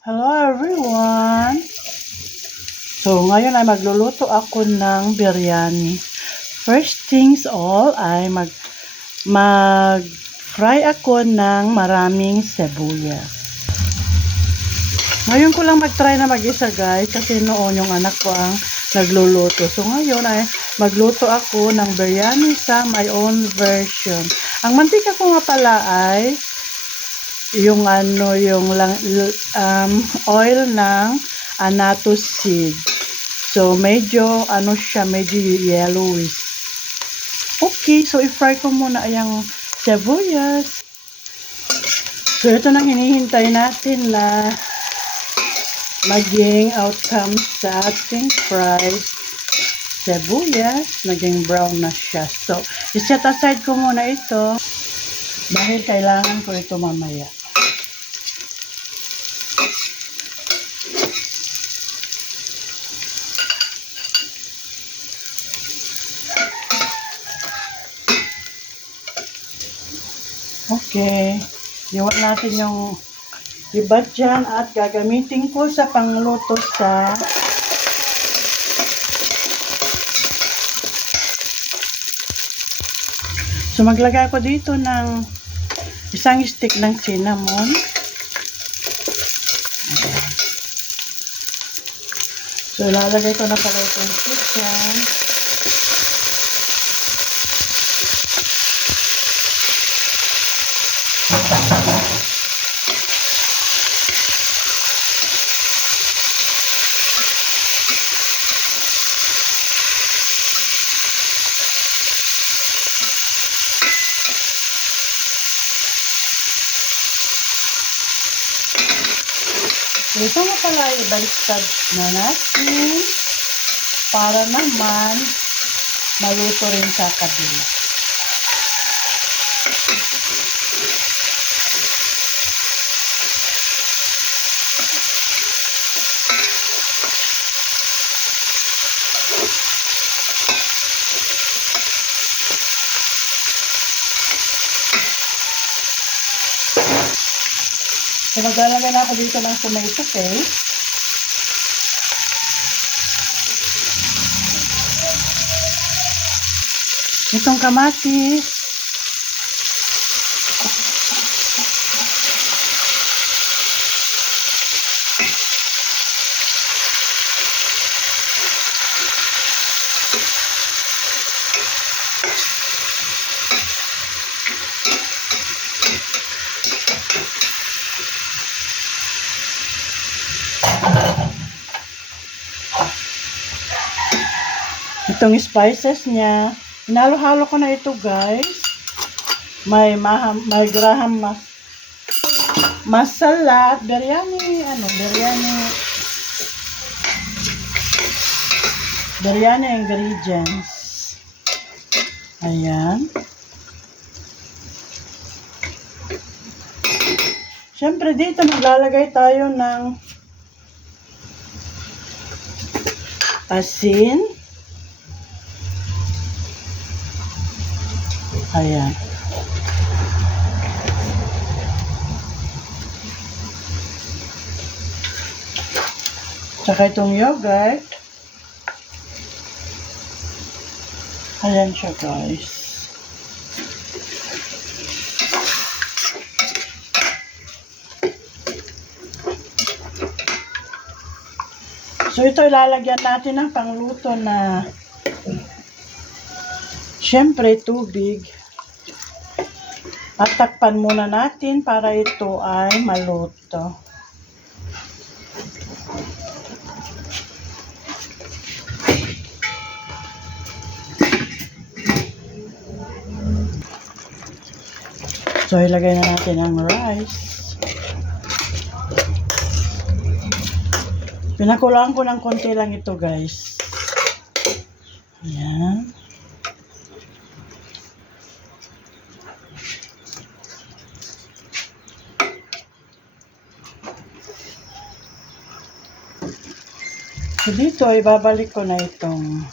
Hello everyone! So, ngayon ay magluluto ako ng biryani. First things all ay mag-fry ako ng maraming sibuyas. Ngayon ko lang mag-try na mag-isa guys kasi noon yung anak ko ang nagluluto. So, ngayon ay magluto ako ng biryani sa my own version. Ang mantika ko nga pala ay yung oil ng annatto seed. So, medyo medyo yellowish. Okay, so i-fry ko muna yung sibuyas. So, ito nang hinihintay natin na maging outcome sa ating fried sibuyas. Naging brown na siya. So, i-set aside ko muna ito dahil kailangan ko ito mamaya. Okay, iwan natin yung iba dyan at gagamitin ko sa pangluto sa so maglagay ako dito ng isang stick ng cinnamon. So ilalagay ko na pala itong stick dyan. So, ito na pala ibaliktad na natin para naman maluto rin sa kabila. So, maglalagay na ako dito ng tomato paste. Itong kamatis. Itong spices niya, hinalo-halo ko na ito guys. May graham masala at biryani ingredients. Ayan. Siyempre dito maglalagay tayo ng asin. Ayan. Tsaka itong yogurt. Ayan siya guys. So ito ilalagyan natin ng pangluto na siyempre tubig. At takpan muna natin para ito ay maluto. So, ilagay na natin ang rice. Pinakulaan ko ng konti lang ito, guys. Ayan. So, dito, ibabalik ko na itong